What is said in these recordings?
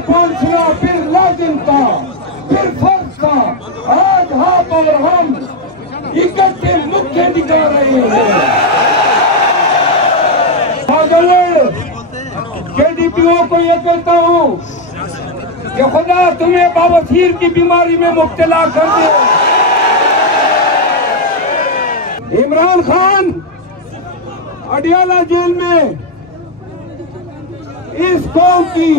पहुंचना फिर लाजिम था, फिर फर्ज था। आज आप और हम इकट्ठे मुख्य दिखा रहे हैं। KDPO को ये कहता हूँ कि खुदा तुम्हें बवासीर की बीमारी में मुब्तला कर दे। इमरान खान अडियाला जेल में इस कौम की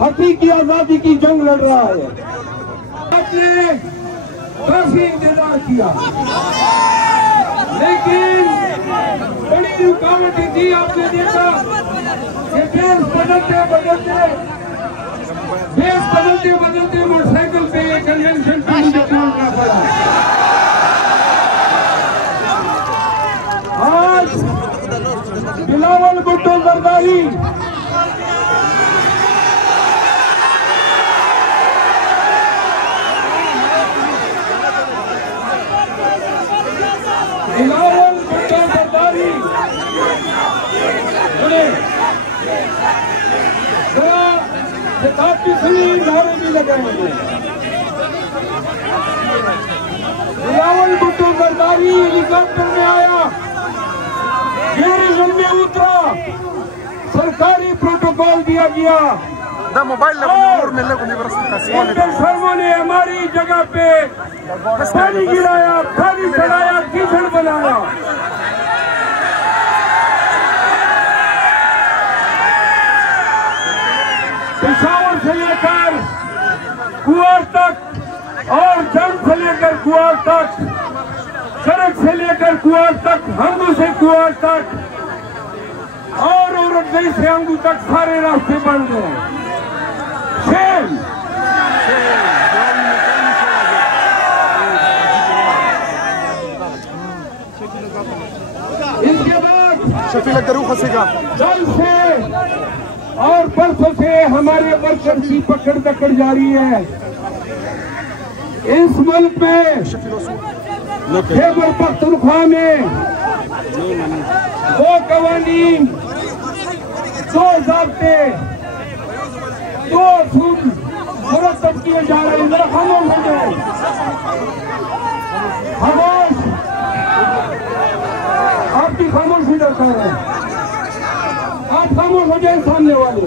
हकीकी आजादी की जंग लड़ रहा है। आपने काफी इंतजार किया, लेकिन बड़ी रुकावटें थी। आपने देखा कि देश बदलते बदलते मोटरसाइकिल पे कन्वेंशन पे मुझे पहुंचना पड़ा। आज बिलावल भुट्टो जरदारी आपकी सुनी नारे भी लगाएंगे। बिलावल भुट्टो जरदारी हेलीकॉप्टर में आया, गेरिजन में उतरा, सरकारी प्रोटोकॉल दिया गया। शर्मों ने हमारी जगह पे पानी गिराया, पानी चढ़ाया, कीचड़ बनाया। पेशावर से लेकर कुआर तक और जंग से लेकर कुआर तक, सड़क से लेकर कुआर तक, हंगू से कुआर तक और औरतगई से हंगू तक सारे रास्ते बंद हैं। शेम। इसके बाद कल से और परसों से हमारे वर्कर्स की पकड़ दकड़ जारी है। इस मुल्क में खैबर पख्तूनख्वा में 2 कवानीन, 2 ज़ाब्ते, 2 असूल मुरतब किए जा रहे हैं। जरा खामोश हो जाए, खामोश। आपकी खामोशी दरकार है। आप खामोश हो जाए सामने वाले।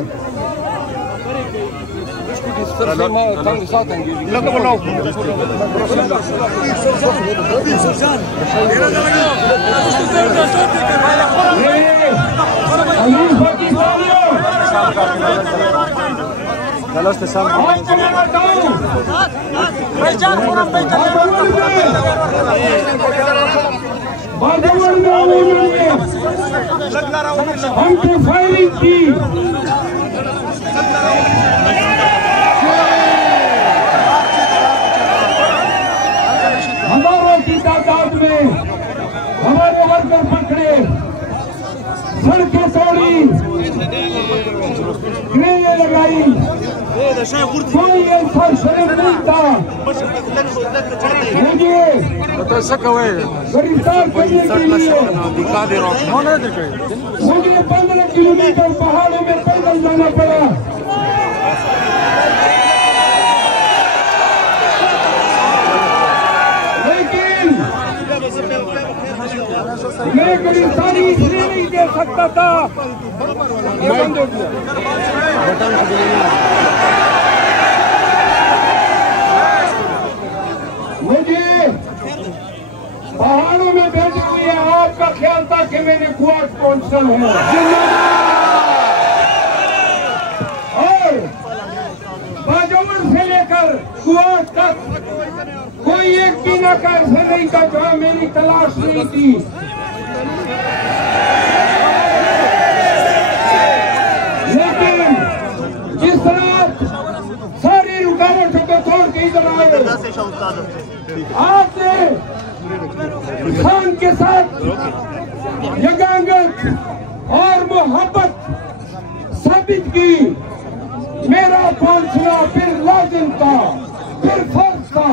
हमने फायरिंग की, हजारों की तादाद में हमारे वर्कर पकड़े, सड़कें तोड़ी, ग्रेनें लगाई। कोई ऐसा शरीफ नहीं था मुझे गिरफ्तार करने के लिए। मुझे 15 किलोमीटर पहाड़ों में पैदल जाना पड़ा। लेकिन मैं गिरफ्तारी इसलिए नहीं दे सकता था, ये बंद हो गया। मुझे पहाड़ों में भेजे हुए आपका ख्याल था कि मैंने कुआट पहुंचना है, और बाजौर से लेकर कुआट तक कोई एक भी नाका ऐसा नहीं था जहां मेरी तलाश नहीं थी। लेकिन जिस तरह सारी रुकावटों को तोड़ के इधर आए, आपने खान के साथ यगांगत और मोहब्बत साबित की। मेरा पहुंचना फिर लाजिम था, फिर फर्ज था।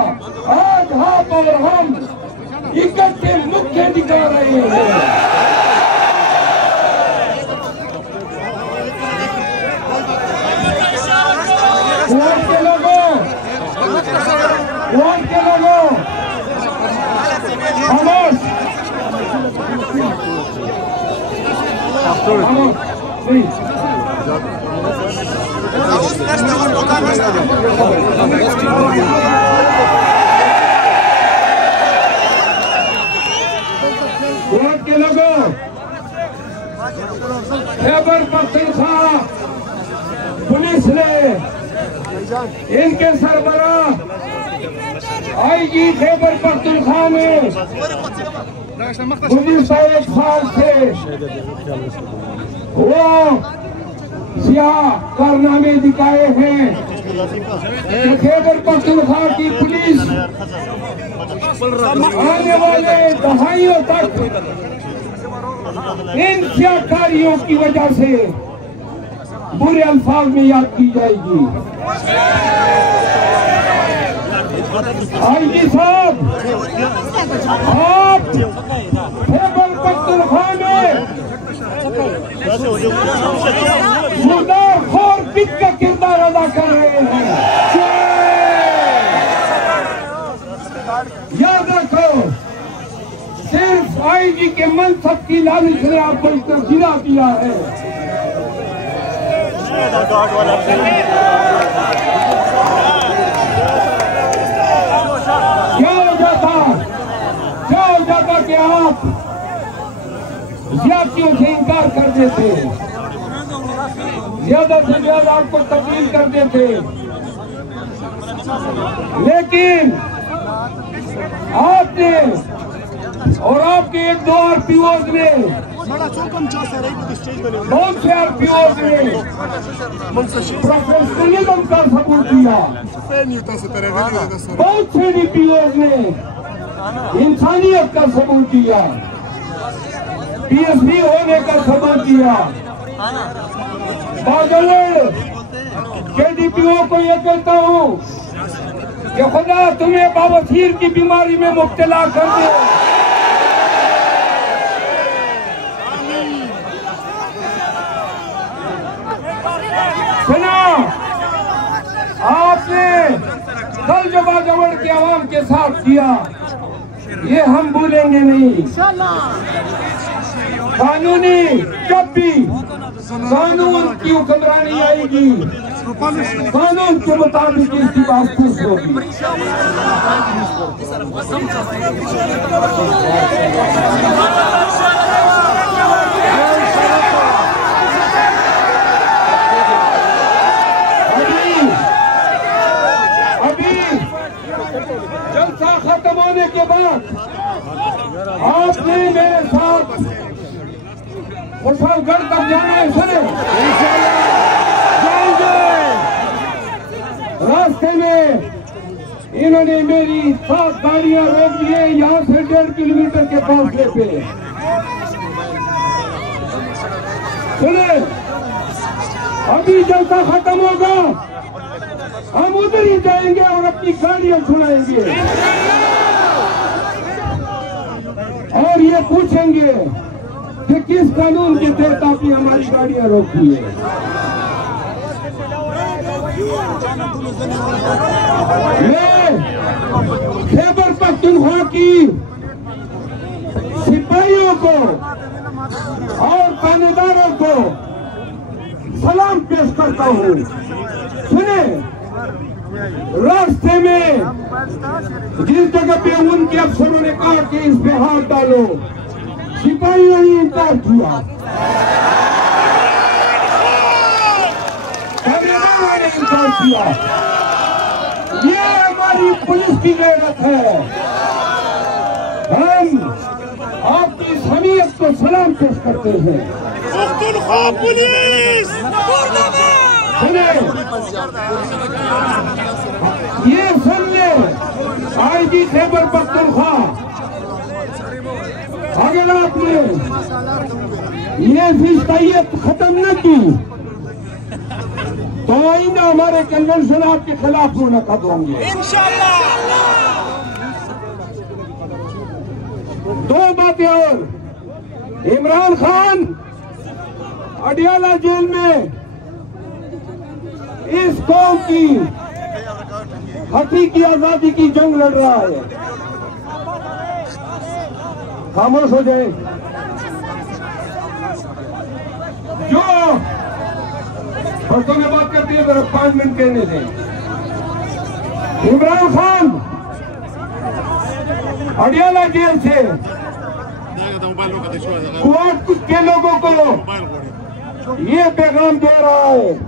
आज आप और हम इकट्ठे मुख्य दिखा रहे हैं। कोर्ट के लोगों, खामोश, कोर्ट के लोगों, खैबर पख्तूनख्वा पुलिस ने इनके सरबराह आईजी खैबर पख्तूनख्वा ने गुज़िश्ता 1 साल से वो सियाह कारनामे दिखाए हैं कि खैबर पख्तूनख्वा की पुलिस आने वाले दहाइयों तक इन सियाकारियों की वजह से बुरे अल्फाज में याद की जाएगी। आईजी साहब, आप खैबर पख्तूनख्वा में मुर्दाखोर पिट का किरदार अदा कर रहे हैं। याद रखो, सिर्फ आईजी के मनसब की लालच ने आपको इस तरह गिरा दिया है। क्या हो जाता कि आप ज्यादतियों से इनकार कर देते, ज्यादा से ज्यादा आपको तब्दील कर देते, लेकिन आपने और आपके 1-2 आरपीओज ने, बहुत से आरपीओज ने प्रोफेशनलिज्म का सबूत दिया, बहुत से डीपीओज ने इंसानियत का सबूत दिया, पीएसपी होने का सबूत दिया। बादल के डीपीओ को यह कहता हूँ कि खुदा तुम्हें बवासीर की बीमारी में मुब्तला कर दे। सुना, आपने कल जो बाजावड़ के आवाम के साथ किया, ये हम भूलेंगे नहीं। कानूनी जब भी कानून की हुक्मरानी आएगी, कानून के मुताबिक इसकी बात खुश होगी। जलसा खत्म होने के बाद आपने मेरे साथ कुशलगढ़ तक जाना है। सुने, रास्ते में इन्होंने मेरी 7 गाड़ियां रोक दिए, यहाँ से 1.5 किलोमीटर के फासले पे। सुने, अभी जलसा खत्म होगा, हम उधर ही जाएंगे और अपनी गाड़ियां छुड़ाएंगे और ये पूछेंगे कि किस कानून के तहत आपने हमारी गाड़ियां रोकी है। मैं खैबर पख्तूनख्वा की सिपाहियों को और थानेदारों को सलाम पेश करता हूँ। सुने, रास्ते में जिस जगह पे उनके अफसरों ने कहा कि इस पे हाथ डालो, सिपाहियों ने इनकार किया, थानेदारों ने इनकार किया। ये हमारी पुलिस की गैरत है। हम आपकी समीयत को सलाम पेश करते हैं। पुलिस ये सुन ले, आईजी खैबर पख्तूनख्वा, अगर आपने ये फिस्तायत खत्म न की तो आइंदा हमारे कन्वेंशन आपके खिलाफ मुनक़द होंगे इंशाअल्लाह। 2 बातें और, इमरान खान अडियाला जेल में इस इस कौम की हकीकी आजादी की जंग लड़ रहा है। खामोश हो जाए। जो बसों में बात करती है जरा 5 मिनट कहने दें। इमरान खान हरियाणा जेल से कुआट के लोगों को ये पैगाम दे रहा है